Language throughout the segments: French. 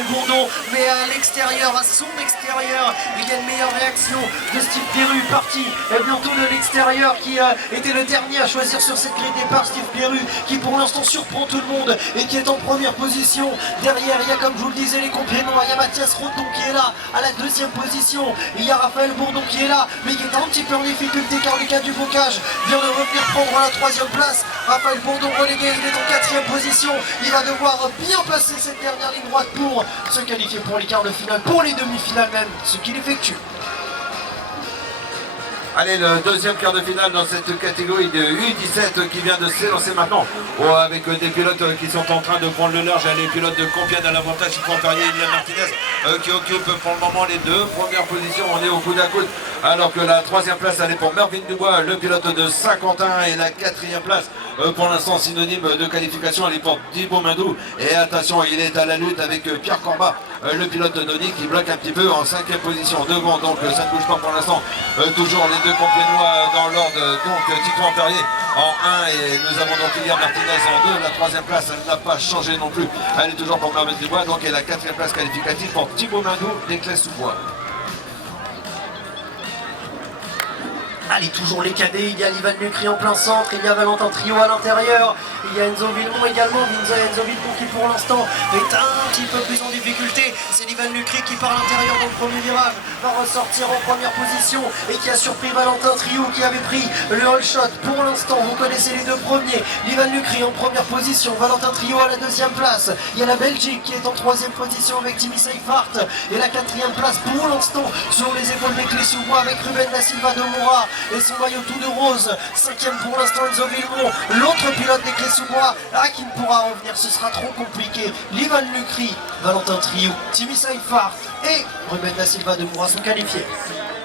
Raphaël Bourdon, mais à l'extérieur, à son extérieur, il y a une meilleure réaction de Steve Pléru, parti bientôt de l'extérieur, qui était le dernier à choisir sur cette grille de départ. Steve Pléru qui pour l'instant surprend tout le monde et qui est en première position. Derrière, il y a, comme je vous le disais, les compléments. Il y a Mathias Rodon qui est là à la deuxième position. Il y a Raphaël Bourdon qui est là, mais qui est un petit peu en difficulté car Lucas Dubocage vient de revenir prendre la troisième place. Raphaël Bourdon relégué, il est en quatrième position. Il va devoir bien passer cette dernière ligne droite pour se qualifier pour les quarts de finale, pour les demi-finales même, ce qu'il effectue. Allez, le deuxième quart de finale dans cette catégorie de U17 qui vient de s'élancer maintenant avec des pilotes qui sont en train de prendre le large. Les pilotes de Compiègne à l'avantage, Yvan Perrier et Liam Martinez qui occupent pour le moment les deux premières positions. On est au coude à coude alors que la troisième place elle est pour Mervyn Dubois, le pilote de Saint-Quentin, et la quatrième place pour l'instant synonyme de qualification elle est pour Thibaut Mindou. Et attention, il est à la lutte avec Pierre Corbat, le pilote de Denis qui bloque un petit peu en cinquième position devant, donc ça ne bouge pas pour l'instant. Toujours les deux Complénois dans l'ordre, donc Yvan Perrier en 1 et nous avons donc Liam Martinez en 2. La troisième place elle n'a pas changé non plus, elle est toujours pour Mervyn Dubois, donc et la quatrième place qualificative pour Thibaut Mindou des Clés-sous-Bois. Allez, toujours les cadets, il y a Livan Lucry en plein centre, il y a Valentin Trio à l'intérieur, il y a Enzo Villemont également, Enzo Villemont qui pour l'instant est un petit peu plus en difficulté. C'est Livan Lucry qui par l'intérieur dans le premier virage va ressortir en première position et qui a surpris Valentin Trio qui avait pris le all shot. Pour l'instant, vous connaissez les deux premiers, Livan Lucry en première position, Valentin Trio à la deuxième place. Il y a la Belgique qui est en troisième position avec Timmy Seifert et la quatrième place pour l'instant sur les épaules des Clés-sous-Bois avec Ruben da Silva de Moura et son maillot tout de rose. Cinquième pour l'instant Enzo Villemont, l'autre pilote des Clés-sous-Bois qui ne pourra revenir, ce sera trop compliqué. Livan Lucry, Valentin Trio, Timmy Seifert et Ruben da Silva de Moura sont qualifiés.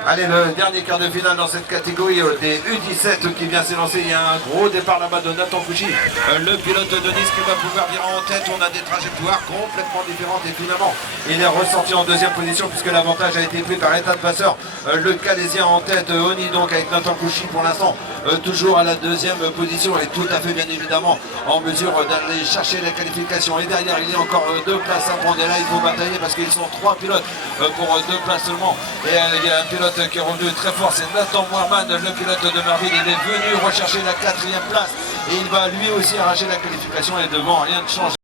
Allez, le dernier quart de finale dans cette catégorie des U17 qui vient s'élancer. Il y a un gros départ là-bas de Nathan Fouchy, le pilote de Nice qui va pouvoir virer en tête. On a des trajectoires complètement différentes et finalement il est ressorti en deuxième position puisque l'avantage a été pris par Ethan Vasseur, le Calaisien en tête. Oni donc avec Nathan Fouchy pour l'instant toujours à la deuxième position et tout à fait bien évidemment en mesure d'aller chercher la qualification. Et derrière il y a encore deux places à prendre et là il faut batailler parce qu'ils sont trois pilotes pour deux places seulement. Et il y a un pilote qui est revenu très fort, c'est Nathan Moirman, le pilote de Mervyn. Il est venu rechercher la quatrième place et il va lui aussi arracher la qualification et devant rien ne change.